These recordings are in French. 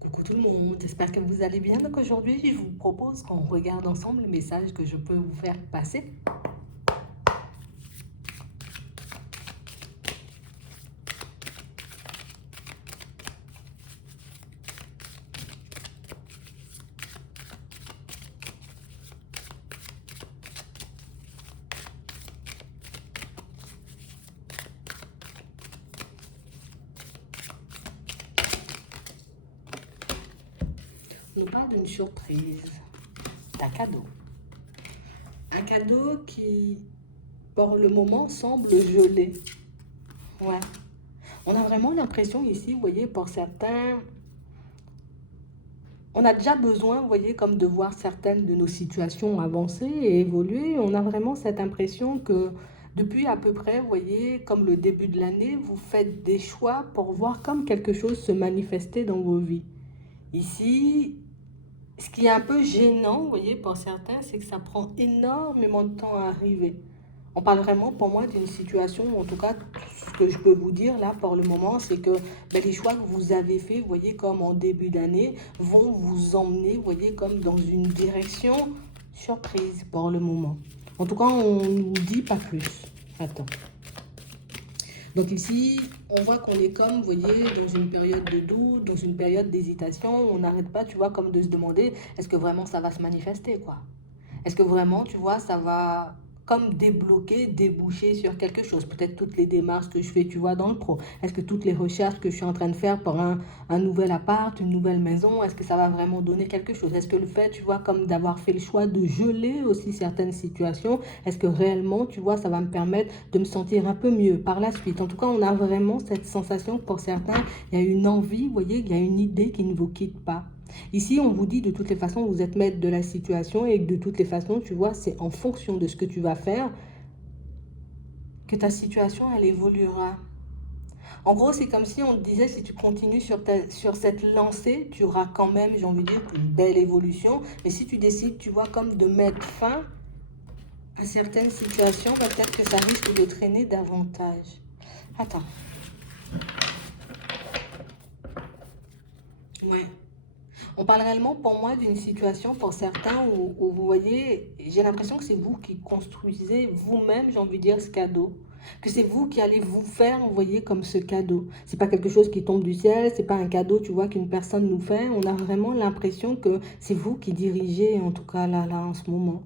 Coucou tout le monde, j'espère que vous allez bien. Donc aujourd'hui, je vous propose qu'on regarde ensemble le message que je peux vous faire passer. On parle d'une surprise, d'un cadeau. Un cadeau qui, pour le moment, semble gelé. Ouais. On a vraiment l'impression ici, vous voyez, pour certains, on a déjà besoin, vous voyez, comme de voir certaines de nos situations avancer et évoluer. On a vraiment cette impression que depuis à peu près, vous voyez, comme le début de l'année, vous faites des choix pour voir comme quelque chose se manifester dans vos vies. Ici, ce qui est un peu gênant, vous voyez, pour certains, c'est que ça prend énormément de temps à arriver. On parle vraiment pour moi d'une situation, en tout cas, ce que je peux vous dire là pour le moment, c'est que ben, les choix que vous avez faits, vous voyez, comme en début d'année, vont vous emmener, vous voyez, comme dans une direction surprise pour le moment. En tout cas, on ne nous dit pas plus. Attends. Donc ici, on voit qu'on est comme, vous voyez, dans une période de doute, dans une période d'hésitation. On n'arrête pas, tu vois, comme de se demander, est-ce que vraiment ça va se manifester, quoi? Est-ce que vraiment, tu vois, ça va comme débloquer, déboucher sur quelque chose? Peut-être toutes les démarches que je fais, tu vois, dans le pro. Est-ce que toutes les recherches que je suis en train de faire pour un nouvel appart, une nouvelle maison, est-ce que ça va vraiment donner quelque chose? Est-ce que le fait, tu vois, comme d'avoir fait le choix de geler aussi certaines situations, est-ce que réellement, tu vois, ça va me permettre de me sentir un peu mieux par la suite? En tout cas, on a vraiment cette sensation que pour certains, il y a une envie, vous voyez, il y a une idée qui ne vous quitte pas. Ici, on vous dit de toutes les façons, vous êtes maître de la situation et que de toutes les façons, tu vois, c'est en fonction de ce que tu vas faire que ta situation, elle évoluera. En gros, c'est comme si on te disait, si tu continues sur cette lancée, tu auras quand même, j'ai envie de dire, une belle évolution. Mais si tu décides, tu vois, comme de mettre fin à certaines situations, bah, peut-être que ça risque de traîner davantage. Attends. Ouais. On parle réellement pour moi d'une situation pour certains où vous voyez, j'ai l'impression que c'est vous qui construisez vous-même, j'ai envie de dire, ce cadeau. Que c'est vous qui allez vous faire envoyer comme ce cadeau. C'est pas quelque chose qui tombe du ciel, c'est pas un cadeau, tu vois, qu'une personne nous fait. On a vraiment l'impression que c'est vous qui dirigez, en tout cas là, en ce moment.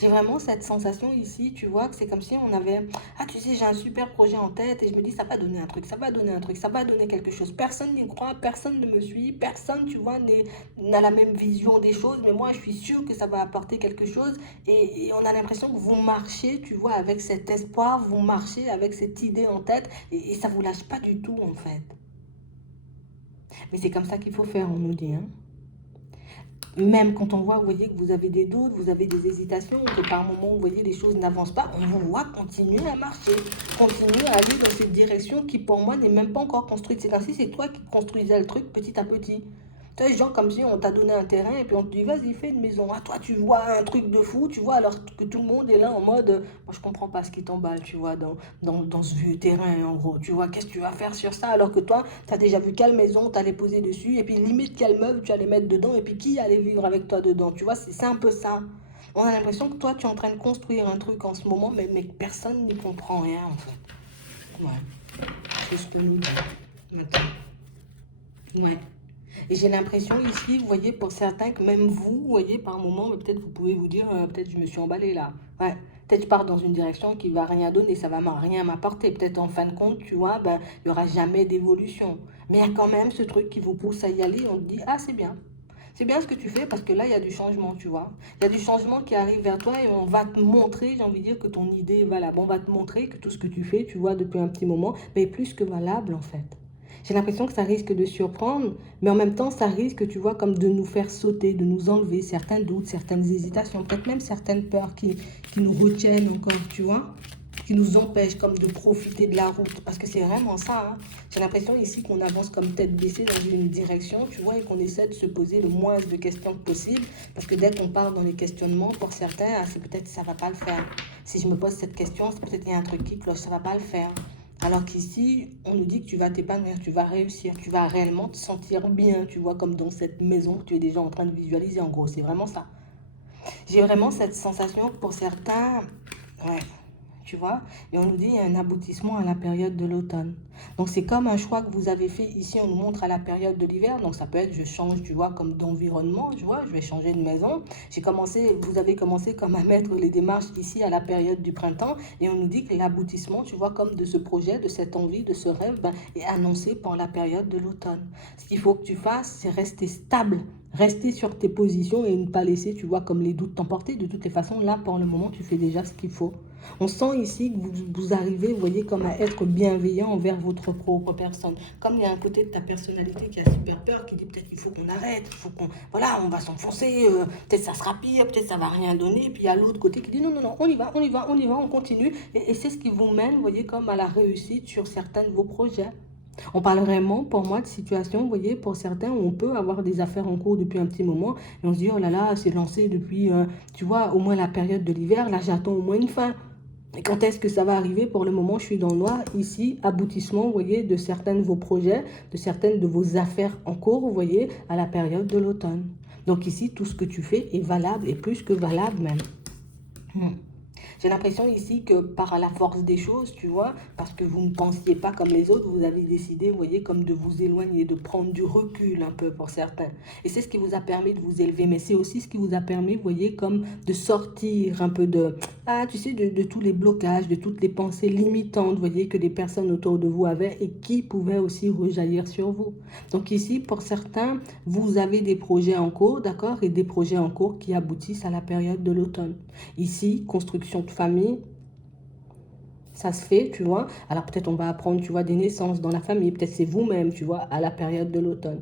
J'ai vraiment cette sensation ici, tu vois, que c'est comme si on avait, ah tu sais, j'ai un super projet en tête et je me dis, ça va donner un truc, ça va donner un truc, ça va donner quelque chose. Personne n'y croit, personne ne me suit, personne, tu vois, n'a la même vision des choses, mais moi je suis sûre que ça va apporter quelque chose et on a l'impression que vous marchez, tu vois, avec cet espoir, vous marchez avec cette idée en tête et ça vous lâche pas du tout en fait. Mais c'est comme ça qu'il faut faire, on nous dit, hein. Même quand on voit, vous voyez, que vous avez des doutes, vous avez des hésitations, que par moments, vous voyez, les choses n'avancent pas, on vous voit continuer à marcher, continuer à aller dans cette direction qui, pour moi, n'est même pas encore construite. C'est ainsi, c'est toi qui construisais le truc petit à petit. Tu sais, genre comme si on t'a donné un terrain et puis on te dit, vas-y, fais une maison. Ah, toi, tu vois un truc de fou, tu vois, alors que tout le monde est là en mode, moi, je comprends pas ce qui t'emballe, tu vois, dans ce vieux terrain, en gros. Tu vois, qu'est-ce que tu vas faire sur ça alors que toi, tu as déjà vu quelle maison tu allais poser dessus et puis limite quel meuble tu allais mettre dedans et puis qui allait vivre avec toi dedans. Tu vois, c'est un peu ça. On a l'impression que toi, tu es en train de construire un truc en ce moment, mais personne n'y comprend rien, en fait. Ouais, c'est ce que nous dit maintenant. Ouais. Et j'ai l'impression ici, vous voyez, pour certains, que même vous voyez, par moment, peut-être vous pouvez vous dire, peut-être je me suis emballée là. Ouais. Peut-être je pars dans une direction qui va rien donner, ça va rien m'apporter. Peut-être en fin de compte, tu vois, ben, il n'y aura jamais d'évolution. Mais il y a quand même ce truc qui vous pousse à y aller. On te dit, ah, c'est bien. C'est bien ce que tu fais parce que là, il y a du changement, tu vois. Il y a du changement qui arrive vers toi et on va te montrer, j'ai envie de dire, que ton idée est valable. On va te montrer que tout ce que tu fais, tu vois, depuis un petit moment, ben, est plus que valable, en fait. J'ai l'impression que ça risque de surprendre, mais en même temps, ça risque, tu vois, comme de nous faire sauter, de nous enlever certains doutes, certaines hésitations, peut-être même certaines peurs qui nous retiennent encore, tu vois, qui nous empêchent comme de profiter de la route. Parce que c'est vraiment ça, hein. J'ai l'impression ici qu'on avance comme tête baissée dans une direction, tu vois, et qu'on essaie de se poser le moins de questions possible. Parce que dès qu'on part dans les questionnements, pour certains, ah, c'est peut-être ça va pas le faire. Si je me pose cette question, c'est peut-être qu'il y a un truc qui cloche, ça va pas le faire. Alors qu'ici, on nous dit que tu vas t'épanouir, tu vas réussir, tu vas réellement te sentir bien, tu vois, comme dans cette maison que tu es déjà en train de visualiser, en gros, c'est vraiment ça. J'ai vraiment cette sensation que pour certains, ouais, tu vois, et on nous dit un aboutissement à la période de l'automne. Donc c'est comme un choix que vous avez fait ici, on nous montre à la période de l'hiver, donc ça peut être je change, tu vois, comme d'environnement, tu vois, je vais changer de maison. Vous avez commencé comme à mettre les démarches ici à la période du printemps, et on nous dit que l'aboutissement, tu vois, comme de ce projet, de cette envie, de ce rêve, ben, est annoncé pour la période de l'automne. Ce qu'il faut que tu fasses, c'est rester stable. Rester sur tes positions et ne pas laisser, tu vois, comme les doutes t'emporter. De toutes les façons, là, pour le moment, tu fais déjà ce qu'il faut. On sent ici que vous arrivez, vous voyez, comme à être bienveillant envers votre propre personne. Comme il y a un côté de ta personnalité qui a super peur, qui dit peut-être qu'il faut qu'on arrête, il faut qu'on, voilà, on va s'enfoncer, peut-être ça sera pire, peut-être ça va rien donner. Puis il y a l'autre côté qui dit non, non, non, on y va, on y va, on y va, on continue. Et c'est ce qui vous mène, vous voyez, comme à la réussite sur certains de vos projets. On parle vraiment, pour moi, de situation, vous voyez, pour certains, où on peut avoir des affaires en cours depuis un petit moment, et on se dit, oh là là, c'est lancé depuis, tu vois, au moins la période de l'hiver, là, j'attends au moins une fin. Et quand est-ce que ça va arriver? Pour le moment, je suis dans le noir. Ici, aboutissement, vous voyez, de certains de vos projets, de certaines de vos affaires en cours, vous voyez, à la période de l'automne. Donc ici, tout ce que tu fais est valable, et plus que valable même. J'ai l'impression ici que par la force des choses, tu vois, parce que vous ne pensiez pas comme les autres, vous avez décidé, vous voyez, comme de vous éloigner, de prendre du recul un peu pour certains. Et c'est ce qui vous a permis de vous élever, mais c'est aussi ce qui vous a permis, vous voyez, comme de sortir un peu de, tu sais, de tous les blocages, de toutes les pensées limitantes, vous voyez, que les personnes autour de vous avaient et qui pouvaient aussi rejaillir sur vous. Donc ici, pour certains, vous avez des projets en cours, d'accord, et des projets en cours qui aboutissent à la période de l'automne. Ici, construction de famille, ça se fait, tu vois. Alors peut-être on va apprendre, tu vois, des naissances dans la famille. Peut-être c'est vous-même, tu vois, à la période de l'automne.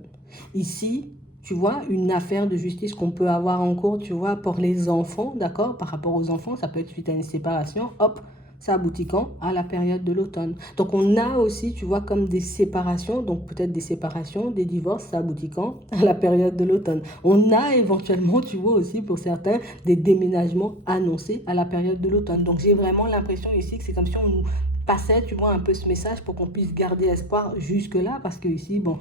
Ici, tu vois, une affaire de justice qu'on peut avoir en cours, tu vois, pour les enfants, d'accord. Par rapport aux enfants, ça peut être suite à une séparation. Hop, ça aboutit quand? À la période de l'automne. Donc on a aussi, tu vois, comme des séparations, donc peut-être des séparations, des divorces, ça aboutit quand? À la période de l'automne. On a éventuellement, tu vois aussi pour certains, des déménagements annoncés à la période de l'automne. Donc j'ai vraiment l'impression ici que c'est comme si on nous passait, tu vois, un peu ce message pour qu'on puisse garder espoir jusque-là, parce que ici, bon,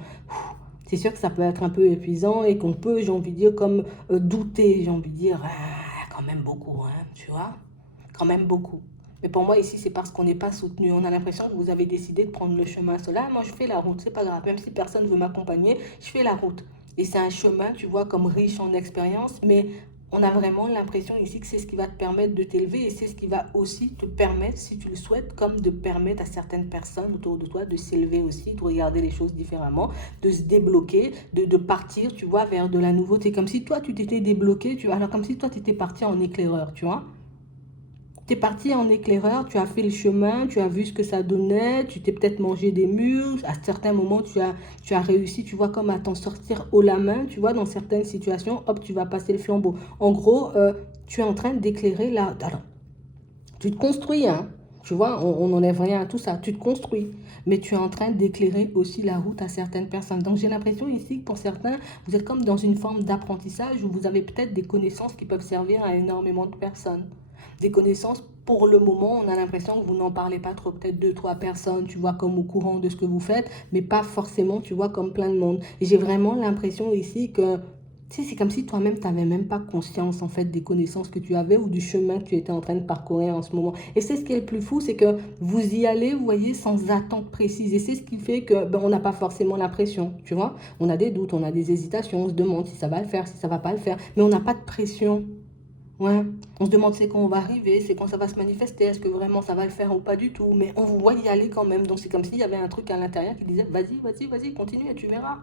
c'est sûr que ça peut être un peu épuisant et qu'on peut, j'ai envie de dire, comme douter, j'ai envie de dire, quand même beaucoup, hein, tu vois, quand même beaucoup. Mais pour moi, ici, c'est parce qu'on n'est pas soutenu. On a l'impression que vous avez décidé de prendre le chemin seul. Là, moi, je fais la route, c'est pas grave. Même si personne ne veut m'accompagner, je fais la route. Et c'est un chemin, tu vois, comme riche en expérience, mais on a vraiment l'impression ici que c'est ce qui va te permettre de t'élever et c'est ce qui va aussi te permettre, si tu le souhaites, comme de permettre à certaines personnes autour de toi de s'élever aussi, de regarder les choses différemment, de se débloquer, de partir, tu vois, vers de la nouveauté. Comme si toi, tu t'étais débloqué, tu vois, alors comme si toi, tu étais parti en éclaireur, tu vois. Tu es parti en éclaireur, tu as fait le chemin, tu as vu ce que ça donnait, tu t'es peut-être mangé des murs, à certains moments tu as réussi, tu vois, comme à t'en sortir haut la main, tu vois, dans certaines situations, hop, tu vas passer le flambeau. En gros, tu es en train d'éclairer là. Alors, tu te construis, hein, tu vois, on n'enlève rien à tout ça, tu te construis, mais tu es en train d'éclairer aussi la route à certaines personnes. Donc j'ai l'impression ici que pour certains, vous êtes comme dans une forme d'apprentissage où vous avez peut-être des connaissances qui peuvent servir à énormément de personnes. Des connaissances, pour le moment, on a l'impression que vous n'en parlez pas trop, peut-être deux, trois personnes, tu vois, comme au courant de ce que vous faites, mais pas forcément, tu vois, comme plein de monde. Et j'ai vraiment l'impression ici que tu sais, c'est comme si toi-même, tu n'avais même pas conscience, en fait, des connaissances que tu avais ou du chemin que tu étais en train de parcourir en ce moment. Et c'est ce qui est le plus fou, c'est que vous y allez, vous voyez, sans attente précise. Et c'est ce qui fait que on n'a pas forcément la pression, tu vois. On a des doutes, on a des hésitations, on se demande si ça va le faire, si ça va pas le faire. Mais on n'a pas de pression. Ouais. On se demande c'est quand on va arriver, c'est quand ça va se manifester, est-ce que vraiment ça va le faire ou pas du tout. Mais on vous voit y aller quand même. Donc c'est comme s'il y avait un truc à l'intérieur qui disait vas-y, vas-y, vas-y, continue et tu verras.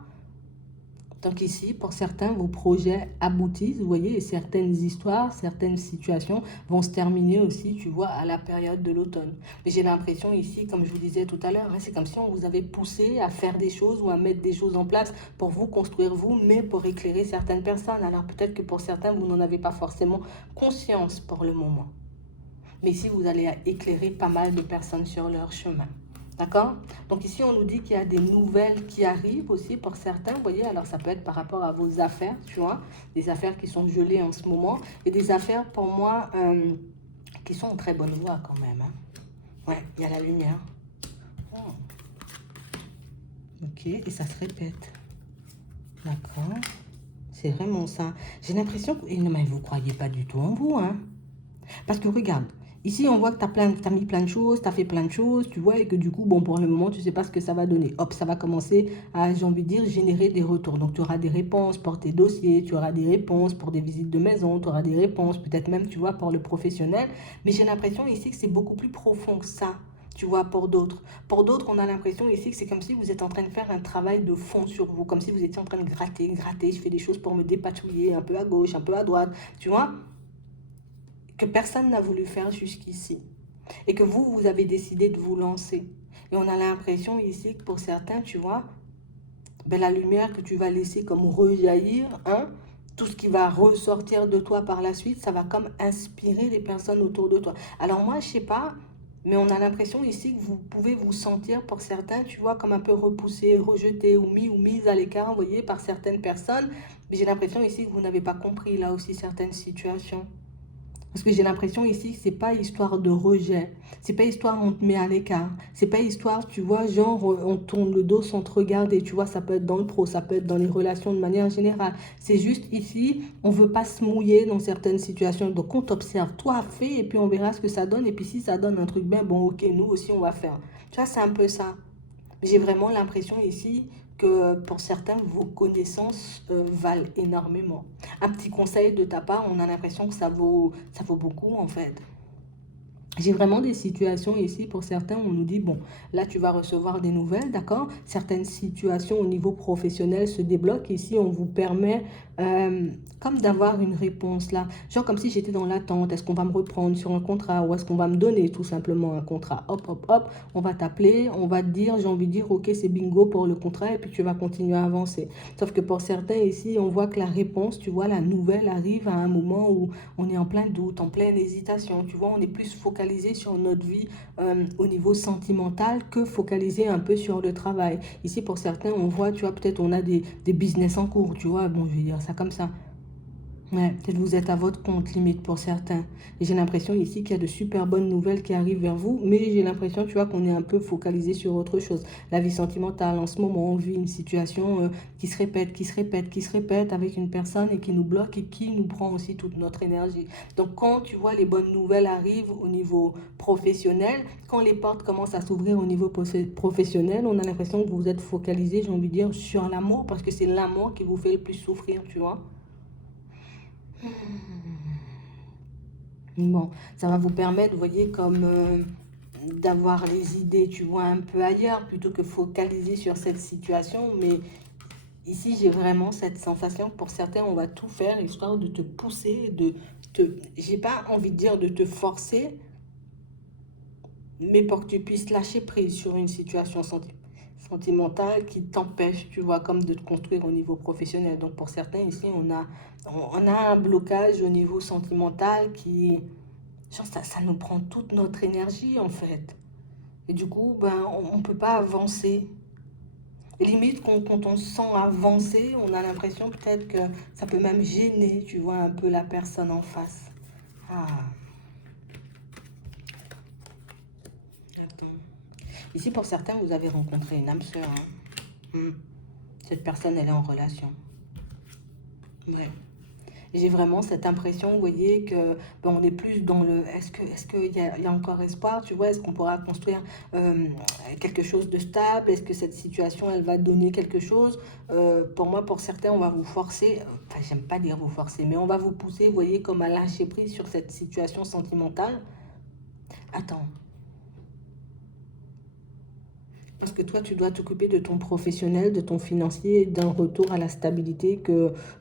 Donc ici, pour certains, vos projets aboutissent, vous voyez, et certaines histoires, certaines situations vont se terminer aussi, tu vois, à la période de l'automne. Mais j'ai l'impression ici, comme je vous disais tout à l'heure, c'est comme si on vous avait poussé à faire des choses ou à mettre des choses en place pour vous construire vous, mais pour éclairer certaines personnes. Alors peut-être que pour certains, vous n'en avez pas forcément conscience pour le moment. Mais ici, vous allez éclairer pas mal de personnes sur leur chemin. D'accord? Donc ici, on nous dit qu'il y a des nouvelles qui arrivent aussi pour certains. Vous voyez, alors ça peut être par rapport à vos affaires, tu vois, des affaires qui sont gelées en ce moment et des affaires pour moi qui sont en très bonne voie quand même. Hein. Ouais, il y a la lumière. Ok, et ça se répète. D'accord. C'est vraiment ça. J'ai l'impression que... Et non, mais vous ne croyez pas du tout en vous, hein. Parce que regarde, ici on voit que tu as mis plein de choses, tu as fait plein de choses, tu vois, et que du coup, bon, pour le moment, tu ne sais pas ce que ça va donner. Hop, ça va commencer à, j'ai envie de dire, générer des retours. Donc, tu auras des réponses pour tes dossiers, tu auras des réponses pour des visites de maison, tu auras des réponses, peut-être même, tu vois, pour le professionnel. Mais j'ai l'impression ici que c'est beaucoup plus profond que ça. Tu vois, pour d'autres. Pour d'autres, on a l'impression ici que c'est comme si vous êtes en train de faire un travail de fond sur vous, comme si vous étiez en train de gratter, gratter. Je fais des choses pour me dépatouiller un peu à gauche, un peu à droite, tu vois, que personne n'a voulu faire jusqu'ici et que vous avez décidé de vous lancer. Et on a l'impression ici que pour certains, tu vois, ben la lumière que tu vas laisser comme rejaillir, hein, tout ce qui va ressortir de toi par la suite, ça va comme inspirer les personnes autour de toi. Alors moi, je sais pas, mais on a l'impression ici que vous pouvez vous sentir pour certains, tu vois, comme un peu repoussé, rejeté ou mis à l'écart, vous voyez, par certaines personnes. Mais j'ai l'impression ici que vous n'avez pas compris là aussi certaines situations. Parce que j'ai l'impression ici que c'est pas histoire de rejet. C'est pas histoire on te met à l'écart. C'est pas histoire, tu vois, genre on tourne le dos sans te regarder. Tu vois, ça peut être dans le pro, ça peut être dans les relations de manière générale. C'est juste ici, on veut pas se mouiller dans certaines situations. Donc on t'observe, toi fais et puis on verra ce que ça donne. Et puis si ça donne un truc bien, bon ok, nous aussi on va faire. Tu vois, c'est un peu ça. J'ai vraiment l'impression ici que pour certains, vos connaissances valent énormément. Un petit conseil de ta part, on a l'impression que ça vaut beaucoup en fait. J'ai vraiment des situations ici, pour certains, on nous dit, bon, là, tu vas recevoir des nouvelles, d'accord? Certaines situations au niveau professionnel se débloquent. Ici, on vous permet comme d'avoir une réponse là. Genre comme si j'étais dans l'attente. Est-ce qu'on va me reprendre sur un contrat ou est-ce qu'on va me donner tout simplement un contrat? Hop, hop, hop, on va t'appeler, on va te dire, j'ai envie de dire, ok, c'est bingo pour le contrat et puis tu vas continuer à avancer. Sauf que pour certains ici, on voit que la réponse, tu vois, la nouvelle arrive à un moment où on est en plein doute, en pleine hésitation. Tu vois, on est plus focalisé sur notre vie au niveau sentimental que focalisé un peu sur le travail. Ici, pour certains, on voit, tu vois, peut-être on a des business en cours, tu vois, bon, je vais dire ça comme ça. Ouais, peut-être vous êtes à votre compte limite pour certains. Et j'ai l'impression ici qu'il y a de super bonnes nouvelles qui arrivent vers vous, mais j'ai l'impression, tu vois, qu'on est un peu focalisé sur autre chose. La vie sentimentale, en ce moment, on vit une situation qui se répète, qui se répète, qui se répète avec une personne et qui nous bloque et qui nous prend aussi toute notre énergie. Donc quand tu vois les bonnes nouvelles arrivent au niveau professionnel, quand les portes commencent à s'ouvrir au niveau professionnel, on a l'impression que vous êtes focalisé, j'ai envie de dire, sur l'amour, parce que c'est l'amour qui vous fait le plus souffrir, tu vois. Bon, ça va vous permettre, vous voyez, comme d'avoir les idées, tu vois, un peu ailleurs, plutôt que focaliser sur cette situation. Mais ici, j'ai vraiment cette sensation que pour certains, on va tout faire, histoire de te pousser, de te, j'ai pas envie de dire de te forcer, mais pour que tu puisses lâcher prise sur une situation sentimentale qui t'empêche, tu vois, comme de te construire au niveau professionnel. Donc pour certains, ici, on a un blocage au niveau sentimental qui genre, ça nous prend toute notre énergie, en fait. Et du coup, ben, on ne peut pas avancer. Et limite, quand on se sent avancer, on a l'impression peut-être que ça peut même gêner, tu vois, un peu la personne en face. Ah, attends. Ici, pour certains, vous avez rencontré une âme sœur. Hein. Cette personne, elle est en relation. Ouais. J'ai vraiment cette impression, vous voyez, que ben, on est plus dans le est-ce qu'il y a encore espoir, tu vois, est-ce qu'on pourra construire quelque chose de stable, est-ce que cette situation, elle va donner quelque chose. Pour moi, pour certains, on va vous forcer, enfin, j'aime pas dire vous forcer, mais on va vous pousser, vous voyez, comme à lâcher prise sur cette situation sentimentale. Attends, parce que toi, tu dois t'occuper de ton professionnel, de ton financier, d'un retour à la stabilité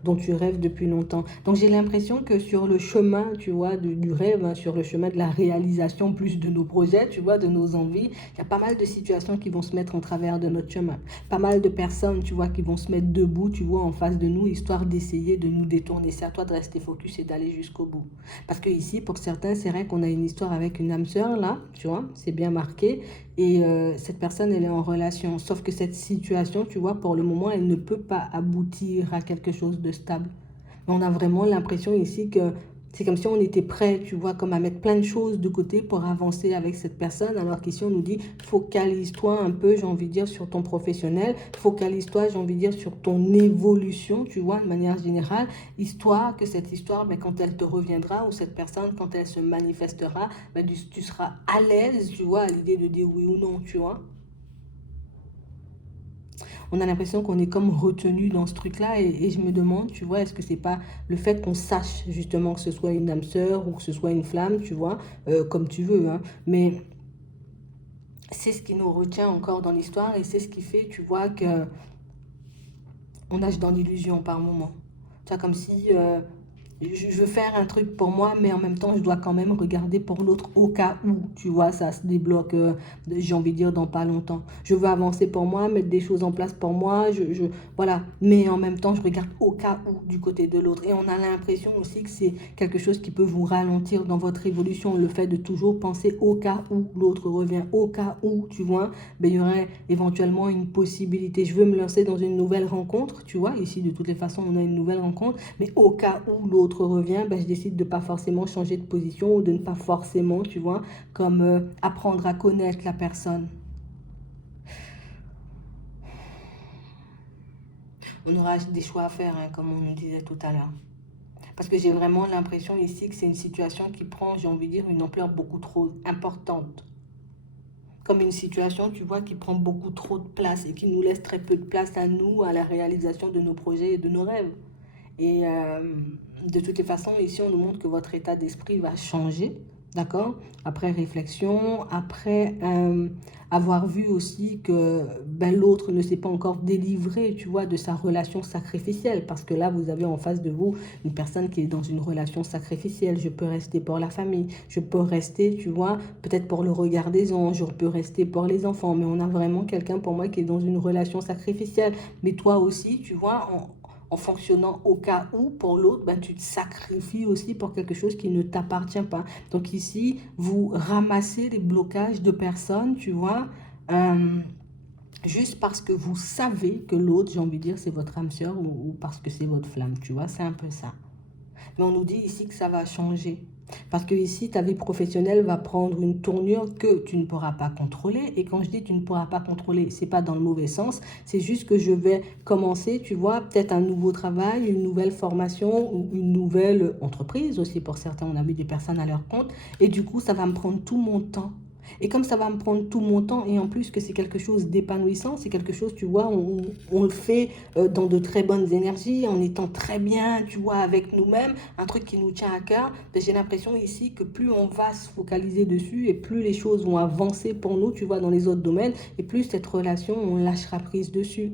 dont tu rêves depuis longtemps. Donc j'ai l'impression que sur le chemin, tu vois, du rêve, hein, sur le chemin de la réalisation plus de nos projets, tu vois, de nos envies, il y a pas mal de situations qui vont se mettre en travers de notre chemin. Pas mal de personnes, tu vois, qui vont se mettre debout, tu vois, en face de nous, histoire d'essayer de nous détourner. C'est à toi de rester focus et d'aller jusqu'au bout. Parce que ici, pour certains, c'est vrai qu'on a une histoire avec une âme sœur, là, tu vois, c'est bien marqué. Et cette personne, elle est en relation. Sauf que cette situation, tu vois, pour le moment, elle ne peut pas aboutir à quelque chose de stable. Mais on a vraiment l'impression ici que C'est comme si on était prêt, tu vois, comme à mettre plein de choses de côté pour avancer avec cette personne, alors qu'ici on nous dit focalise-toi un peu, j'ai envie de dire, sur ton professionnel, focalise-toi, j'ai envie de dire, sur ton évolution, tu vois, de manière générale, histoire que cette histoire, ben, quand elle te reviendra, ou cette personne, quand elle se manifestera, ben, tu seras à l'aise, tu vois, à l'idée de dire oui ou non, tu vois. On a l'impression qu'on est comme retenu dans ce truc-là et je me demande, tu vois, est-ce que c'est pas le fait qu'on sache justement que ce soit une âme sœur ou que ce soit une flamme, tu vois, comme tu veux, hein, mais c'est ce qui nous retient encore dans l'histoire et c'est ce qui fait, tu vois, que on nage dans l'illusion par moment. Tu vois, comme si je veux faire un truc pour moi, mais en même temps, je dois quand même regarder pour l'autre au cas où, tu vois, ça se débloque, j'ai envie de dire, dans pas longtemps. Je veux avancer pour moi, mettre des choses en place pour moi, voilà. Mais en même temps, je regarde au cas où du côté de l'autre. Et on a l'impression aussi que c'est quelque chose qui peut vous ralentir dans votre évolution, le fait de toujours penser au cas où l'autre revient, au cas où, tu vois, ben, il y aurait éventuellement une possibilité. Je veux me lancer dans une nouvelle rencontre, tu vois, ici, de toutes les façons, on a une nouvelle rencontre, mais au cas où l'autre revient, ben, je décide de ne pas forcément changer de position ou de ne pas forcément, tu vois, comme apprendre à connaître la personne. On aura des choix à faire, hein, comme on nous disait tout à l'heure. Parce que j'ai vraiment l'impression ici que c'est une situation qui prend, j'ai envie de dire, une ampleur beaucoup trop importante. Comme une situation, tu vois, qui prend beaucoup trop de place et qui nous laisse très peu de place à nous, à la réalisation de nos projets et de nos rêves. Et de toutes les façons, ici, on nous montre que votre état d'esprit va changer, d'accord? Après réflexion, après avoir vu aussi que ben, l'autre ne s'est pas encore délivré, tu vois, de sa relation sacrificielle. Parce que là, vous avez en face de vous une personne qui est dans une relation sacrificielle. Je peux rester pour la famille, je peux rester, tu vois, peut-être pour le regard des anges, je peux rester pour les enfants. Mais on a vraiment quelqu'un pour moi qui est dans une relation sacrificielle. Mais toi aussi, tu vois, en fonctionnant au cas où pour l'autre, ben, tu te sacrifies aussi pour quelque chose qui ne t'appartient pas. Donc ici, vous ramassez les blocages de personnes, tu vois, juste parce que vous savez que l'autre, j'ai envie de dire, c'est votre âme sœur ou parce que c'est votre flamme, tu vois, c'est un peu ça. Mais on nous dit ici que ça va changer. Parce que ici, ta vie professionnelle va prendre une tournure que tu ne pourras pas contrôler. Et quand je dis tu ne pourras pas contrôler, c'est pas dans le mauvais sens. C'est juste que je vais commencer, tu vois, peut-être un nouveau travail, une nouvelle formation ou une nouvelle entreprise aussi. Pour certains, on a vu des personnes à leur compte. Et du coup, ça va me prendre tout mon temps. Et comme ça va me prendre tout mon temps, et en plus que c'est quelque chose d'épanouissant, c'est quelque chose, tu vois, on le fait dans de très bonnes énergies, en étant très bien, tu vois, avec nous-mêmes, un truc qui nous tient à cœur, ben, j'ai l'impression ici que plus on va se focaliser dessus, et plus les choses vont avancer pour nous, tu vois, dans les autres domaines, et plus cette relation, on lâchera prise dessus.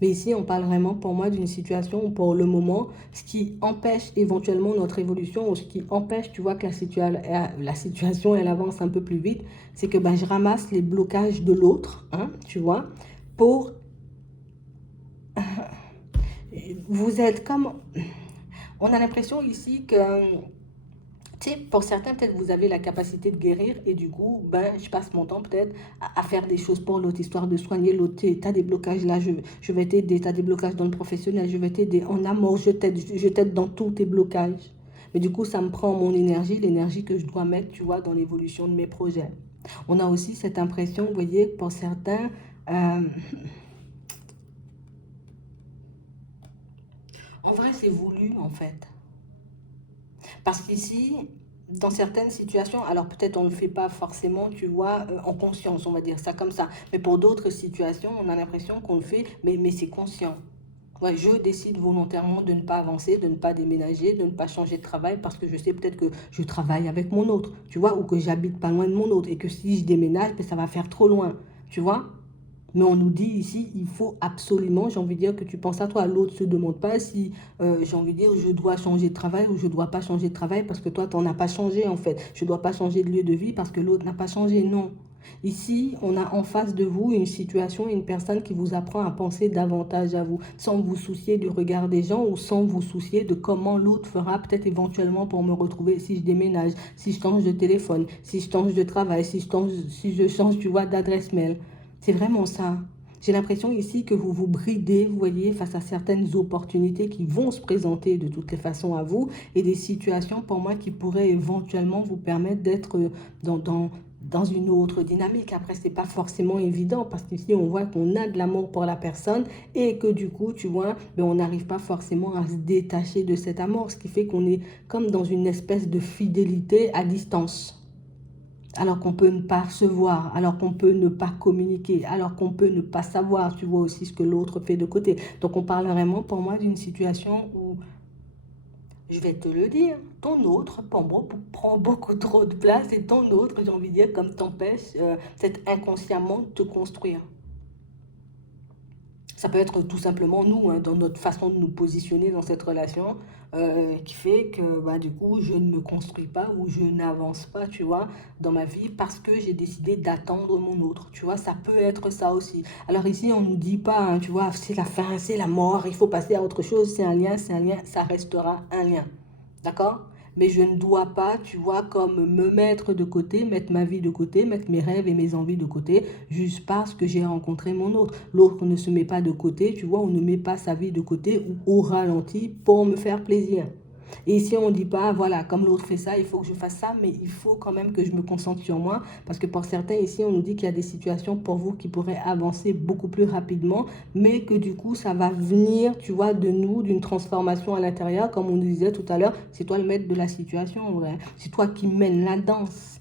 Mais ici, on parle vraiment pour moi d'une situation où pour le moment, ce qui empêche éventuellement notre évolution ou ce qui empêche, tu vois, que la situation, elle avance un peu plus vite, c'est que ben, je ramasse les blocages de l'autre, hein, tu vois, pour... Vous êtes comme... On a l'impression ici que tu sais, pour certains, peut-être vous avez la capacité de guérir et du coup, ben, je passe mon temps peut-être à faire des choses pour l'autre, histoire de soigner l'autre. Tu as des blocages là, je vais t'aider. Tu as des blocages dans le professionnel, je vais t'aider. En amour, je t'aide dans tous tes blocages. Mais du coup, ça me prend mon énergie, l'énergie que je dois mettre, tu vois, dans l'évolution de mes projets. On a aussi cette impression, vous voyez, pour certains, en vrai, c'est voulu en fait. Parce qu'ici, dans certaines situations, alors peut-être on ne le fait pas forcément, tu vois, en conscience, on va dire ça comme ça. Mais pour d'autres situations, on a l'impression qu'on le fait, mais c'est conscient. Ouais, je décide volontairement de ne pas avancer, de ne pas déménager, de ne pas changer de travail parce que je sais peut-être que je travaille avec mon autre, tu vois, ou que j'habite pas loin de mon autre et que si je déménage, ben, ça va faire trop loin, tu vois. Mais on nous dit ici, il faut absolument, j'ai envie de dire, que tu penses à toi. L'autre ne se demande pas si, j'ai envie de dire, je dois changer de travail ou je ne dois pas changer de travail parce que toi, tu n'en as pas changé en fait. Je ne dois pas changer de lieu de vie parce que l'autre n'a pas changé. Non. Ici, on a en face de vous une situation, une personne qui vous apprend à penser davantage à vous, sans vous soucier du regard des gens ou sans vous soucier de comment l'autre fera peut-être éventuellement pour me retrouver si je déménage, si je change de téléphone, si je change de travail, si je change, tu vois, d'adresse mail. C'est vraiment ça. J'ai l'impression ici que vous vous bridez, vous voyez, face à certaines opportunités qui vont se présenter de toutes les façons à vous et des situations pour moi qui pourraient éventuellement vous permettre d'être dans une autre dynamique. Après, c'est pas forcément évident parce qu'ici, on voit qu'on a de l'amour pour la personne et que du coup, tu vois, ben, on n'arrive pas forcément à se détacher de cet amour, ce qui fait qu'on est comme dans une espèce de fidélité à distance. Alors qu'on peut ne pas se voir, alors qu'on peut ne pas communiquer, alors qu'on peut ne pas savoir, tu vois aussi ce que l'autre fait de côté. Donc on parle vraiment pour moi d'une situation où, je vais te le dire, ton autre pour moi, prend beaucoup trop de place et ton autre, j'ai envie de dire, comme t'empêche peut-être inconsciemment de te construire. Ça peut être tout simplement nous, hein, dans notre façon de nous positionner dans cette relation, qui fait que bah, du coup, je ne me construis pas ou je n'avance pas, tu vois, dans ma vie parce que j'ai décidé d'attendre mon autre. Tu vois, ça peut être ça aussi. Alors ici, on ne nous dit pas, hein, tu vois, c'est la fin, c'est la mort, il faut passer à autre chose, c'est un lien, ça restera un lien. D'accord? Mais je ne dois pas, tu vois, comme me mettre de côté, mettre ma vie de côté, mettre mes rêves et mes envies de côté, juste parce que j'ai rencontré mon autre. L'autre ne se met pas de côté, tu vois, on ne met pas sa vie de côté ou au ralenti pour me faire plaisir. Et ici, on ne dit pas, voilà, comme l'autre fait ça, il faut que je fasse ça, mais il faut quand même que je me concentre sur moi. Parce que pour certains, ici, on nous dit qu'il y a des situations pour vous qui pourraient avancer beaucoup plus rapidement, mais que du coup, ça va venir, tu vois, de nous, d'une transformation à l'intérieur. Comme on disait tout à l'heure, c'est toi le maître de la situation, en vrai. C'est toi qui mènes la danse.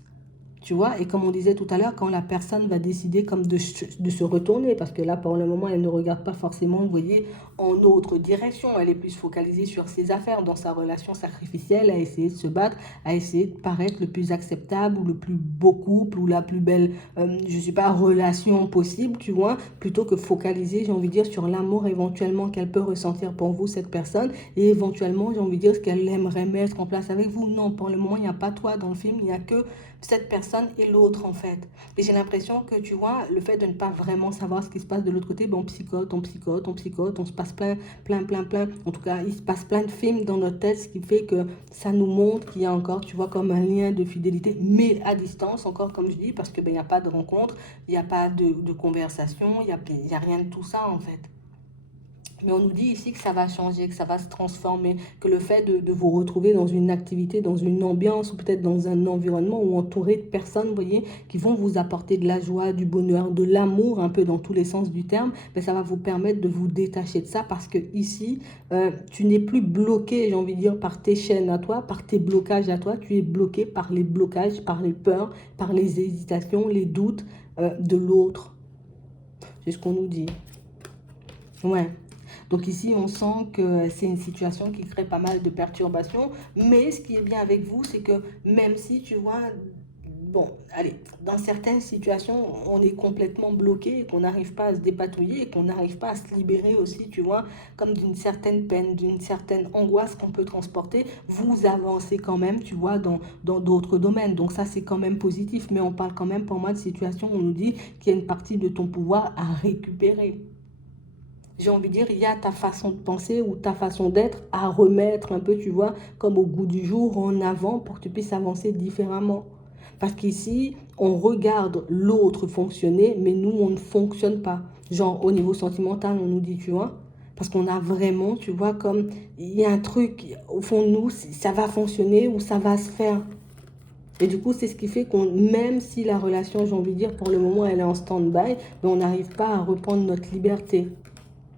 Tu vois, et comme on disait tout à l'heure, quand la personne va décider comme de se retourner, parce que là, pour le moment, elle ne regarde pas forcément, vous voyez, en autre direction. Elle est plus focalisée sur ses affaires, dans sa relation sacrificielle, à essayer de se battre, à essayer de paraître le plus acceptable ou le plus beau couple ou la plus belle, je ne sais pas, relation possible, tu vois, plutôt que focaliser, j'ai envie de dire, sur l'amour éventuellement qu'elle peut ressentir pour vous, cette personne, et éventuellement, j'ai envie de dire, ce qu'elle aimerait mettre en place avec vous. Non, pour le moment, il n'y a pas toi dans le film, il n'y a que cette personne et l'autre en fait. Et j'ai l'impression que tu vois, le fait de ne pas vraiment savoir ce qui se passe de l'autre côté, ben on psychote, on psychote, on psychote, on se passe plein. En tout cas, il se passe plein de films dans notre tête, ce qui fait que ça nous montre qu'il y a encore, tu vois, comme un lien de fidélité, mais à distance, encore comme je dis, parce que ben il n'y a pas de rencontre, il n'y a pas de conversation, il y a rien de tout ça en fait. Mais on nous dit ici que ça va changer, que ça va se transformer, que le fait de vous retrouver dans une activité, dans une ambiance ou peut-être dans un environnement ou entouré de personnes, vous voyez, qui vont vous apporter de la joie, du bonheur, de l'amour, un peu dans tous les sens du terme, ben ça va vous permettre de vous détacher de ça parce que ici, tu n'es plus bloqué, j'ai envie de dire, par tes chaînes à toi, par tes blocages à toi, tu es bloqué par les blocages, par les peurs, par les hésitations, les doutes de l'autre. C'est ce qu'on nous dit. Ouais. Donc ici, on sent que c'est une situation qui crée pas mal de perturbations. Mais ce qui est bien avec vous, c'est que même si tu vois, bon, allez, dans certaines situations, on est complètement bloqué et qu'on n'arrive pas à se dépatouiller et qu'on n'arrive pas à se libérer aussi, tu vois, comme d'une certaine peine, d'une certaine angoisse qu'on peut transporter, vous avancez quand même, tu vois, dans d'autres domaines. Donc ça, c'est quand même positif. Mais on parle quand même pour moi de situations où on nous dit qu'il y a une partie de ton pouvoir à récupérer. J'ai envie de dire, il y a ta façon de penser ou ta façon d'être à remettre un peu, tu vois, comme au goût du jour, en avant pour que tu puisses avancer différemment. Parce qu'ici, on regarde l'autre fonctionner, mais nous, on ne fonctionne pas. Genre, au niveau sentimental, on nous dit, tu vois, parce qu'on a vraiment, tu vois, comme, il y a un truc, au fond de nous, ça va fonctionner ou ça va se faire. Et du coup, c'est ce qui fait qu'on, même si la relation, j'ai envie de dire, pour le moment, elle est en stand-by, mais on n'arrive pas à reprendre notre liberté.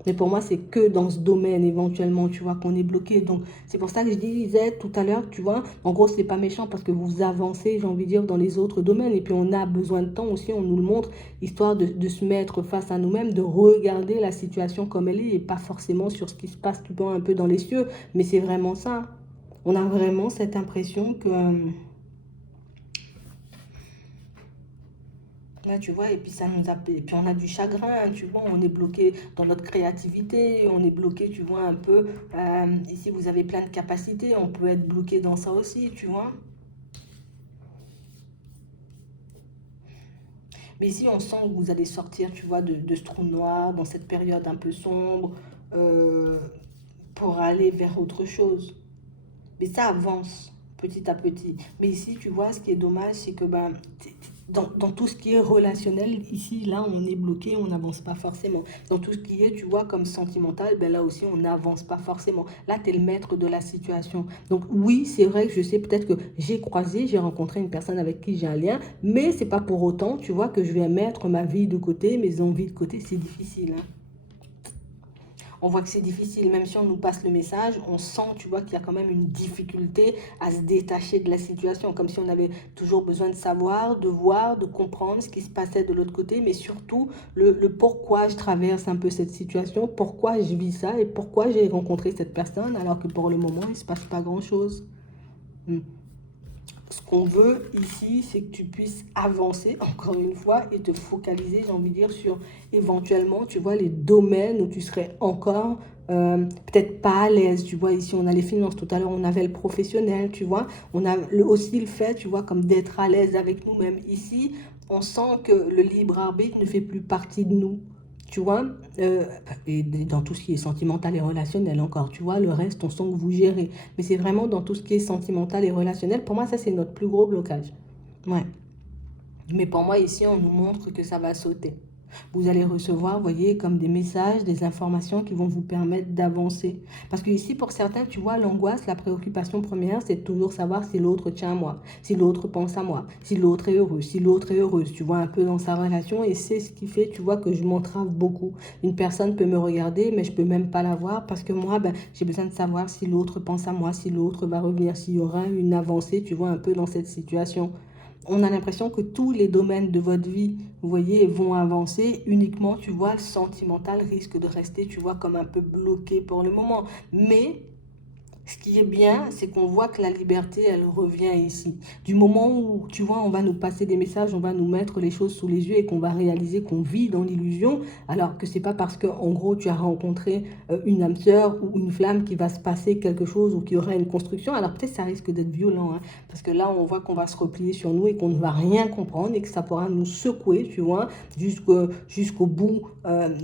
Mais pour moi, c'est que dans ce domaine, éventuellement, tu vois, qu'on est bloqué. Donc, c'est pour ça que je disais tout à l'heure, tu vois, en gros, c'est pas méchant parce que vous avancez, j'ai envie de dire, dans les autres domaines. Et puis, on a besoin de temps aussi, on nous le montre, histoire de se mettre face à nous-mêmes, de regarder la situation comme elle est et pas forcément sur ce qui se passe tout le temps un peu dans les cieux. Mais c'est vraiment ça. On a vraiment cette impression que... Là, tu vois, et puis ça nous a, et puis on a du chagrin, tu vois, on est bloqué dans notre créativité, on est bloqué, tu vois, un peu. Ici, vous avez plein de capacités, on peut être bloqué dans ça aussi, tu vois. Mais ici, on sent que vous allez sortir, tu vois, de ce trou noir, dans cette période un peu sombre, euh, pour aller vers autre chose. Mais ça avance petit à petit. Mais ici, tu vois, ce qui est dommage, c'est que ben, dans tout ce qui est relationnel, ici, là, on est bloqué, on n'avance pas forcément. Dans tout ce qui est, tu vois, comme sentimental, ben là aussi, on n'avance pas forcément. Là, tu es le maître de la situation. Donc, oui, c'est vrai que je sais peut-être que j'ai rencontré une personne avec qui j'ai un lien, mais c'est pas pour autant, tu vois, que je vais mettre ma vie de côté, mes envies de côté, c'est difficile, hein. On voit que c'est difficile, même si on nous passe le message, on sent, tu vois, qu'il y a quand même une difficulté à se détacher de la situation, comme si on avait toujours besoin de savoir, de voir, de comprendre ce qui se passait de l'autre côté, mais surtout le pourquoi je traverse un peu cette situation, pourquoi je vis ça et pourquoi j'ai rencontré cette personne, alors que pour le moment, il ne se passe pas grand-chose. Hmm. Ce qu'on veut ici, c'est que tu puisses avancer, encore une fois, et te focaliser, j'ai envie de dire, sur éventuellement, tu vois, les domaines où tu serais encore peut-être pas à l'aise. Tu vois, ici, on a les finances, tout à l'heure, on avait le professionnel, tu vois. On a aussi le fait, tu vois, comme d'être à l'aise avec nous-mêmes. Ici, on sent que le libre arbitre ne fait plus partie de nous. Tu vois, et dans tout ce qui est sentimental et relationnel encore, tu vois, le reste, on sent que vous gérez. Mais c'est vraiment dans tout ce qui est sentimental et relationnel. Pour moi, ça, c'est notre plus gros blocage. Ouais. Mais pour moi, ici, on nous montre que ça va sauter. Vous allez recevoir, vous voyez, comme des messages, des informations qui vont vous permettre d'avancer. Parce que ici, pour certains, tu vois, l'angoisse, la préoccupation première, c'est de toujours savoir si l'autre tient à moi, si l'autre pense à moi, si l'autre est heureux, si l'autre est heureuse, tu vois, un peu dans sa relation. Et c'est ce qui fait, tu vois, que je m'entrave beaucoup. Une personne peut me regarder, mais je peux même pas la voir parce que moi, ben, j'ai besoin de savoir si l'autre pense à moi, si l'autre va revenir, s'il y aura une avancée, tu vois, un peu dans cette situation. On a l'impression que tous les domaines de votre vie, vous voyez, vont avancer. Uniquement, tu vois, le sentimental risque de rester, tu vois, comme un peu bloqué pour le moment. Mais ce qui est bien, c'est qu'on voit que la liberté, elle revient ici. Du moment où, tu vois, on va nous passer des messages, on va nous mettre les choses sous les yeux et qu'on va réaliser qu'on vit dans l'illusion, alors que c'est pas parce que, en gros, tu as rencontré une âme sœur ou une flamme qui va se passer quelque chose ou qu'il y aura une construction. Alors peut-être ça risque d'être violent, hein, parce que là, on voit qu'on va se replier sur nous et qu'on ne va rien comprendre et que ça pourra nous secouer, tu vois, jusqu'au bout.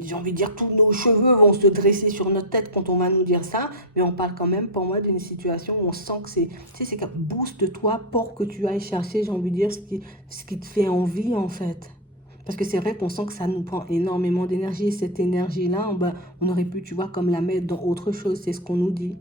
J'ai envie de dire, tous nos cheveux vont se dresser sur notre tête quand on va nous dire ça, mais on parle quand même, pour moi, d'une situation où on sent que c'est, tu sais, c'est qu'un booste toi pour que tu ailles chercher, j'ai envie de dire, ce qui te fait envie, en fait. Parce que c'est vrai qu'on sent que ça nous prend énormément d'énergie. Et cette énergie-là, ben, on aurait pu, tu vois, comme la mettre dans autre chose. C'est ce qu'on nous dit.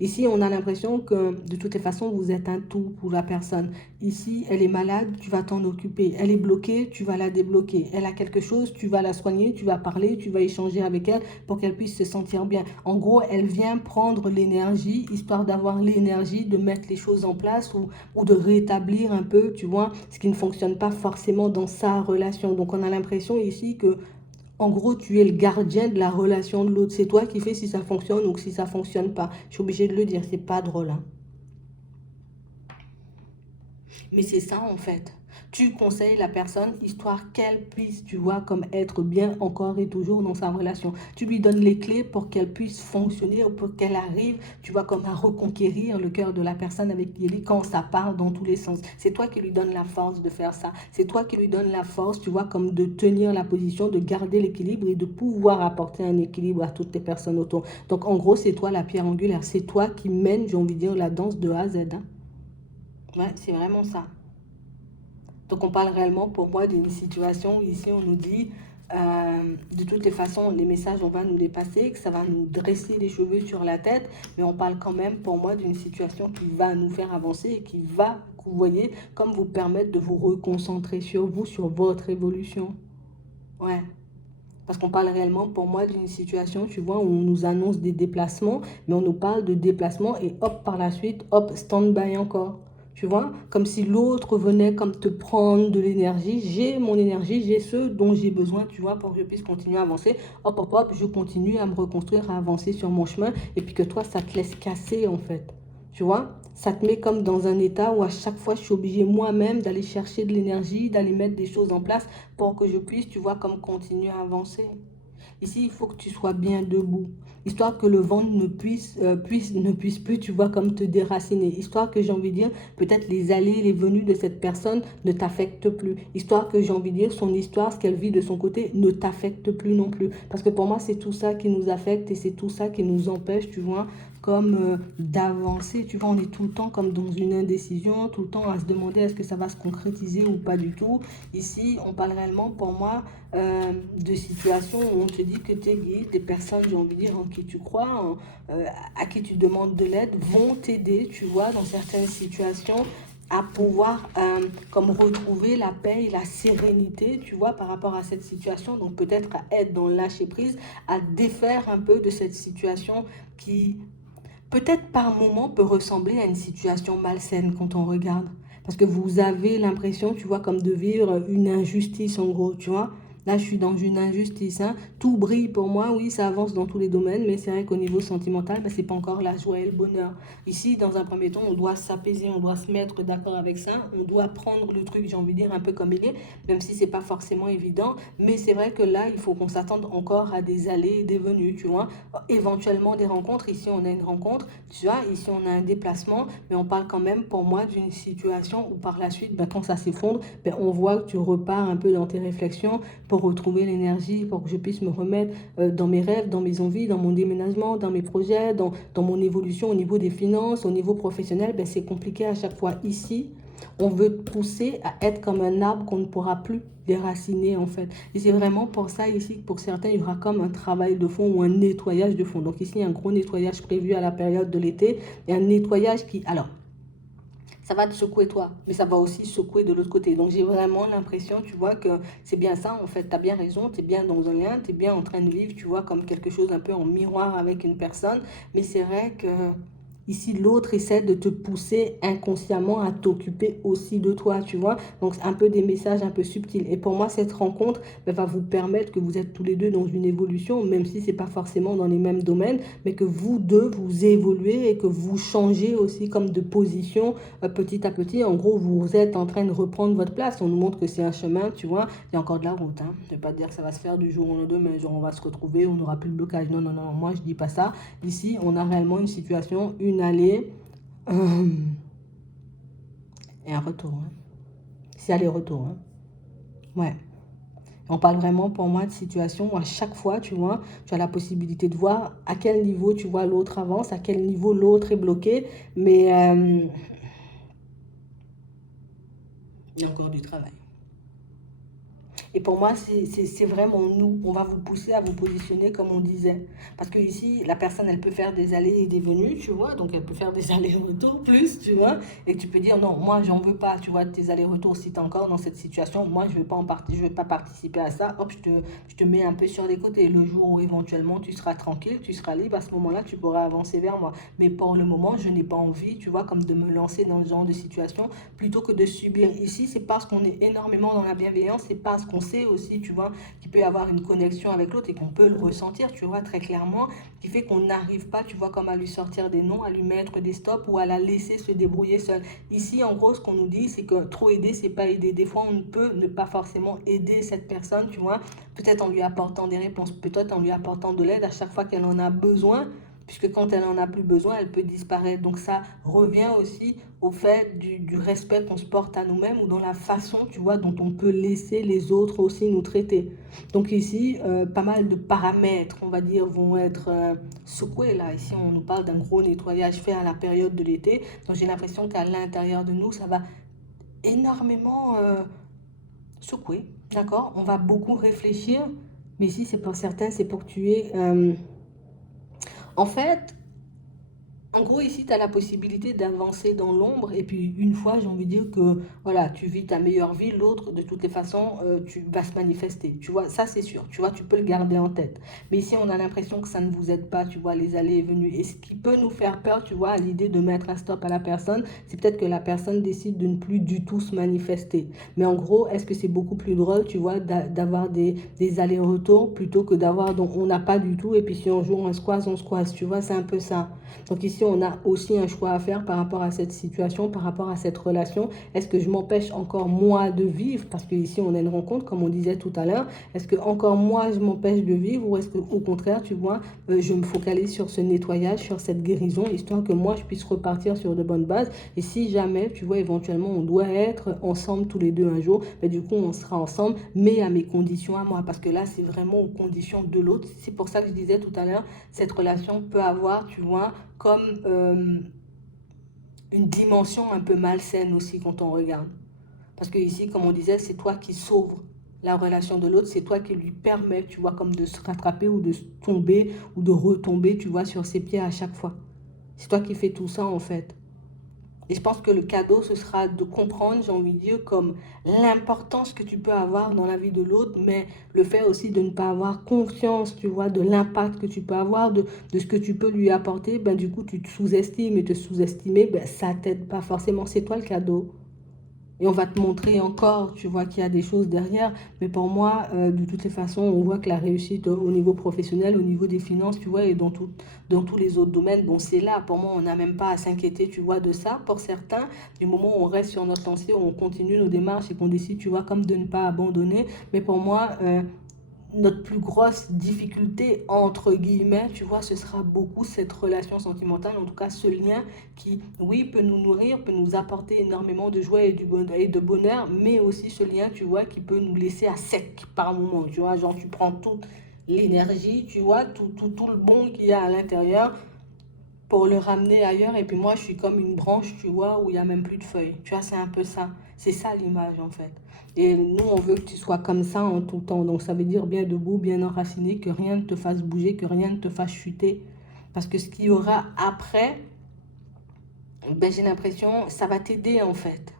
Ici, on a l'impression que de toutes les façons, vous êtes un tout pour la personne. Ici, elle est malade, tu vas t'en occuper. Elle est bloquée, tu vas la débloquer. Elle a quelque chose, tu vas la soigner, tu vas parler, tu vas échanger avec elle pour qu'elle puisse se sentir bien. En gros, elle vient prendre l'énergie, histoire d'avoir l'énergie de mettre les choses en place ou de rétablir un peu, tu vois, ce qui ne fonctionne pas forcément dans sa relation. Donc, on a l'impression ici que en gros, tu es le gardien de la relation de l'autre. C'est toi qui fais si ça fonctionne ou si ça fonctionne pas. Je suis obligée de le dire, c'est pas drôle, hein. Mais c'est ça en fait. Tu conseilles la personne histoire qu'elle puisse, tu vois, comme être bien encore et toujours dans sa relation. Tu lui donnes les clés pour qu'elle puisse fonctionner ou pour qu'elle arrive, tu vois, comme à reconquérir le cœur de la personne avec qui elle est quand ça part dans tous les sens. C'est toi qui lui donnes la force de faire ça. C'est toi qui lui donnes la force, tu vois, comme de tenir la position, de garder l'équilibre et de pouvoir apporter un équilibre à toutes les personnes autour. Donc en gros, c'est toi la pierre angulaire. C'est toi qui mène, j'ai envie de dire, la danse de A à Z, hein. Ouais, c'est vraiment ça. Donc on parle réellement pour moi d'une situation où ici on nous dit de toutes les façons les messages on va nous les passer, que ça va nous dresser les cheveux sur la tête, mais on parle quand même pour moi d'une situation qui va nous faire avancer et qui va, vous voyez, comme vous permettre de vous reconcentrer sur vous, sur votre évolution. Ouais. Parce qu'on parle réellement pour moi d'une situation, tu vois, où on nous annonce des déplacements, mais on nous parle de déplacements et hop, par la suite, hop, stand-by encore. Tu vois, comme si l'autre venait comme te prendre de l'énergie. J'ai mon énergie, j'ai ce dont j'ai besoin, tu vois, pour que je puisse continuer à avancer. Hop, hop, hop, je continue à me reconstruire, à avancer sur mon chemin. Et puis que toi, ça te laisse casser, en fait. Tu vois, ça te met comme dans un état où à chaque fois, je suis obligée moi-même d'aller chercher de l'énergie, d'aller mettre des choses en place pour que je puisse, tu vois, comme continuer à avancer. Ici, il faut que tu sois bien debout. Histoire que le vent ne puisse plus, tu vois, comme te déraciner. Histoire que, j'ai envie de dire, peut-être les allées et les venues de cette personne ne t'affectent plus. Histoire que, j'ai envie de dire, son histoire, ce qu'elle vit de son côté, ne t'affecte plus non plus. Parce que pour moi, c'est tout ça qui nous affecte et c'est tout ça qui nous empêche, tu vois, comme d'avancer. Tu vois, on est tout le temps comme dans une indécision, tout le temps à se demander est-ce que ça va se concrétiser ou pas du tout. Ici, on parle réellement, pour moi, de situations où on te dit que tes guides, des personnes, j'ai envie de dire, en qui tu crois, à qui tu demandes de l'aide, vont t'aider, tu vois, dans certaines situations à pouvoir comme retrouver la paix et la sérénité, tu vois, par rapport à cette situation. Donc peut-être à être dans le lâcher prise, à défaire un peu de cette situation qui peut-être par moment peut ressembler à une situation malsaine quand on regarde. Parce que vous avez l'impression, tu vois, comme de vivre une injustice en gros, tu vois. Là, je suis dans une injustice. Hein. Tout brille pour moi, oui, ça avance dans tous les domaines, mais c'est vrai qu'au niveau sentimental, ben, c'est pas encore la joie et le bonheur. Ici, dans un premier temps, on doit s'apaiser, on doit se mettre d'accord avec ça, on doit prendre le truc, j'ai envie de dire, un peu comme il est, même si c'est pas forcément évident. Mais c'est vrai que là, il faut qu'on s'attende encore à des allées et des venues, tu vois. Éventuellement des rencontres. Ici, on a une rencontre, tu vois. Ici, on a un déplacement, mais on parle quand même, pour moi, d'une situation où par la suite, ben, quand ça s'effondre, ben, on voit que tu repars un peu dans tes réflexions pour retrouver l'énergie, pour que je puisse me remettre dans mes rêves, dans mes envies, dans mon déménagement, dans mes projets, dans mon évolution au niveau des finances, au niveau professionnel. Ben, c'est compliqué à chaque fois. Ici, on veut te pousser à être comme un arbre qu'on ne pourra plus déraciner en fait. Et c'est vraiment pour ça ici que pour certains, il y aura comme un travail de fond ou un nettoyage de fond. Donc ici, il y a un gros nettoyage prévu à la période de l'été. Et un nettoyage qui... Alors, ça va te secouer toi, mais ça va aussi secouer de l'autre côté. Donc j'ai vraiment l'impression, tu vois, que c'est bien ça, en fait, tu as bien raison, tu es bien dans un lien, tu es bien en train de vivre, tu vois, comme quelque chose un peu en miroir avec une personne, mais c'est vrai que ici, l'autre essaie de te pousser inconsciemment à t'occuper aussi de toi, tu vois. Donc, c'est un peu des messages un peu subtils. Et pour moi, cette rencontre va vous permettre que vous êtes tous les deux dans une évolution, même si ce n'est pas forcément dans les mêmes domaines, mais que vous deux, vous évoluez et que vous changez aussi comme de position petit à petit. En gros, vous êtes en train de reprendre votre place. On nous montre que c'est un chemin, tu vois. Il y a encore de la route. Hein. Je ne vais pas dire que ça va se faire du jour au lendemain, genre on va se retrouver, on n'aura plus de blocage. Non, non, non, moi, je ne dis pas ça. Ici, on a réellement une situation, une allée et un retour. Hein. C'est aller-retour. Hein. Ouais. On parle vraiment pour moi de situation où à chaque fois, tu vois, tu as la possibilité de voir à quel niveau, tu vois, l'autre avance, à quel niveau l'autre est bloqué. Mais il y a encore du travail. Et pour moi, c'est vraiment nous. On va vous pousser à vous positionner comme on disait. Parce que ici, la personne, elle peut faire des allées et des venues, tu vois. Donc, elle peut faire des allers-retours plus, tu vois. Et tu peux dire, non, moi, j'en veux pas, tu vois, de tes allers-retours. Si tu es encore dans cette situation, moi, je ne veux pas participer à ça. Hop, je te mets un peu sur les côtés. Le jour où éventuellement tu seras tranquille, tu seras libre, à ce moment-là, tu pourras avancer vers moi. Mais pour le moment, je n'ai pas envie, tu vois, comme de me lancer dans ce genre de situation plutôt que de subir. Ici, c'est parce qu'on est énormément dans la bienveillance, c'est parce qu'on sait aussi, tu vois, qu'il peut y avoir une connexion avec l'autre et qu'on peut le ressentir, tu vois, très clairement, qui fait qu'on n'arrive pas, tu vois, comme à lui sortir des noms, à lui mettre des stops ou à la laisser se débrouiller seule. Ici, en gros, ce qu'on nous dit, c'est que trop aider, c'est pas aider. Des fois, on peut ne pas forcément aider cette personne, tu vois, peut-être en lui apportant des réponses, peut-être en lui apportant de l'aide à chaque fois qu'elle en a besoin, puisque quand elle en a plus besoin, elle peut disparaître. Donc ça revient aussi au fait du respect qu'on se porte à nous-mêmes ou dans la façon, tu vois, dont on peut laisser les autres aussi nous traiter. Donc ici, pas mal de paramètres, on va dire, vont être secoués. Là, ici, on nous parle d'un gros nettoyage fait à la période de l'été. Donc j'ai l'impression qu'à l'intérieur de nous, ça va énormément secouer. D'accord. On va beaucoup réfléchir. Mais ici, c'est pour certains, c'est pour tuer. En fait, en gros, ici, tu as la possibilité d'avancer dans l'ombre. Et puis, une fois, j'ai envie de dire que voilà, tu vis ta meilleure vie. L'autre, de toutes les façons, tu vas se manifester. Tu vois, ça, c'est sûr. Tu vois, tu peux le garder en tête. Mais ici, on a l'impression que ça ne vous aide pas, tu vois, les allées et venues. Et ce qui peut nous faire peur, tu vois, à l'idée de mettre un stop à la personne, c'est peut-être que la personne décide de ne plus du tout se manifester. Mais en gros, est-ce que c'est beaucoup plus drôle, tu vois, d'avoir des allers-retours plutôt que d'avoir, donc, on n'a pas du tout. Et puis, si on joue, on se croise, tu vois, c'est un peu ça. Donc ici, ici, on a aussi un choix à faire par rapport à cette situation, par rapport à cette relation. Est-ce que je m'empêche encore moi de vivre? Parce qu'ici, on a une rencontre, comme on disait tout à l'heure. Est-ce que encore moi, je m'empêche de vivre ou est-ce que au contraire, tu vois, je me focalise sur ce nettoyage, sur cette guérison, histoire que moi, je puisse repartir sur de bonnes bases. Et si jamais, tu vois, éventuellement, on doit être ensemble tous les deux un jour, ben, du coup, on sera ensemble, mais à mes conditions à moi. Parce que là, c'est vraiment aux conditions de l'autre. C'est pour ça que je disais tout à l'heure, cette relation peut avoir, tu vois, comme une dimension un peu malsaine aussi quand on regarde. Parce que ici, comme on disait, c'est toi qui sauves la relation de l'autre, c'est toi qui lui permets, tu vois, comme de se rattraper ou de tomber ou de retomber, tu vois, sur ses pieds à chaque fois. C'est toi qui fais tout ça en fait. Et je pense que le cadeau, ce sera de comprendre, j'ai envie de dire, comme l'importance que tu peux avoir dans la vie de l'autre, mais le fait aussi de ne pas avoir confiance, tu vois, de l'impact que tu peux avoir, de ce que tu peux lui apporter, ben du coup, tu te sous-estimes et te sous-estimer, ben ça t'aide pas forcément, c'est toi le cadeau. Et on va te montrer encore, tu vois, qu'il y a des choses derrière. Mais pour moi, de toutes les façons, on voit que la réussite au niveau professionnel, au niveau des finances, tu vois, et dans tous les autres domaines, bon, c'est là. Pour moi, on n'a même pas à s'inquiéter, tu vois, de ça. Pour certains, du moment où on reste sur notre lancée, on continue nos démarches et qu'on décide, tu vois, comme de ne pas abandonner. Mais pour moi, notre plus grosse difficulté, entre guillemets, tu vois, ce sera beaucoup cette relation sentimentale, en tout cas ce lien qui, oui, peut nous nourrir, peut nous apporter énormément de joie et de bonheur, mais aussi ce lien, tu vois, qui peut nous laisser à sec par moment, tu vois, genre tu prends toute l'énergie, tu vois, tout le bon qu'il y a à l'intérieur pour le ramener ailleurs, et puis moi, je suis comme une branche, tu vois, où il n'y a même plus de feuilles, tu vois, c'est un peu ça, c'est ça l'image, en fait. Et nous, on veut que tu sois comme ça en tout temps. Donc, ça veut dire bien debout, bien enraciné, que rien ne te fasse bouger, que rien ne te fasse chuter. Parce que ce qu'il y aura après, ben, j'ai l'impression, ça va t'aider en fait.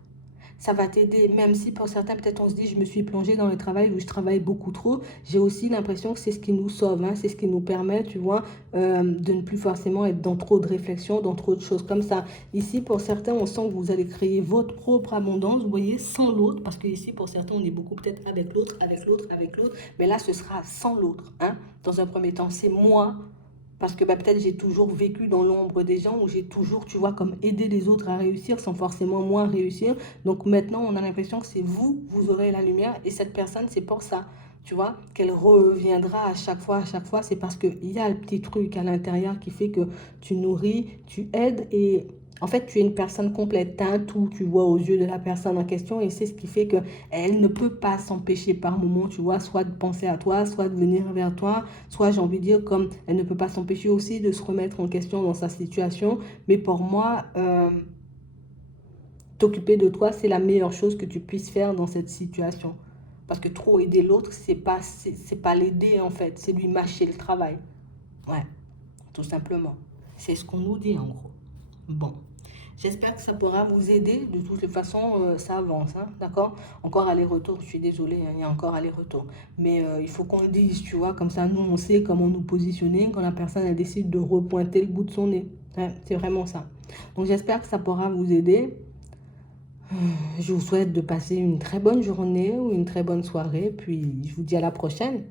Ça va t'aider, même si pour certains, peut-être on se dit, je me suis plongée dans le travail où je travaille beaucoup trop. J'ai aussi l'impression que c'est ce qui nous sauve, hein, c'est ce qui nous permet, tu vois, de ne plus forcément être dans trop de réflexions, dans trop de choses comme ça. Ici, pour certains, on sent que vous allez créer votre propre abondance, vous voyez, sans l'autre, parce que ici, pour certains, on est beaucoup peut-être avec l'autre, avec l'autre, avec l'autre, mais là, ce sera sans l'autre, hein, dans un premier temps. C'est moi. Parce que bah, peut-être j'ai toujours vécu dans l'ombre des gens où j'ai toujours, tu vois, comme aider les autres à réussir sans forcément moi réussir. Donc maintenant, on a l'impression que c'est vous, vous aurez la lumière et cette personne, c'est pour ça, tu vois, qu'elle reviendra à chaque fois. C'est parce qu'il y a le petit truc à l'intérieur qui fait que tu nourris, tu aides et en fait, tu es une personne complète. Tu as un tout, tu vois, aux yeux de la personne en question et c'est ce qui fait qu'elle ne peut pas s'empêcher par moment, tu vois, soit de penser à toi, soit de venir vers toi, soit j'ai envie de dire comme elle ne peut pas s'empêcher aussi de se remettre en question dans sa situation. Mais pour moi, t'occuper de toi, c'est la meilleure chose que tu puisses faire dans cette situation. Parce que trop aider l'autre, c'est pas l'aider en fait, c'est lui mâcher le travail. Ouais, tout simplement. C'est ce qu'on nous dit en gros. Bon. J'espère que ça pourra vous aider. De toutes les façons, ça avance, hein, d'accord? Encore aller-retour, je suis désolée, hein, il y a encore aller-retour. Mais il faut qu'on le dise, tu vois, comme ça, nous, on sait comment nous positionner quand la personne, elle décide de repointer le bout de son nez. Hein, c'est vraiment ça. Donc, j'espère que ça pourra vous aider. Je vous souhaite de passer une très bonne journée ou une très bonne soirée. Puis, je vous dis à la prochaine.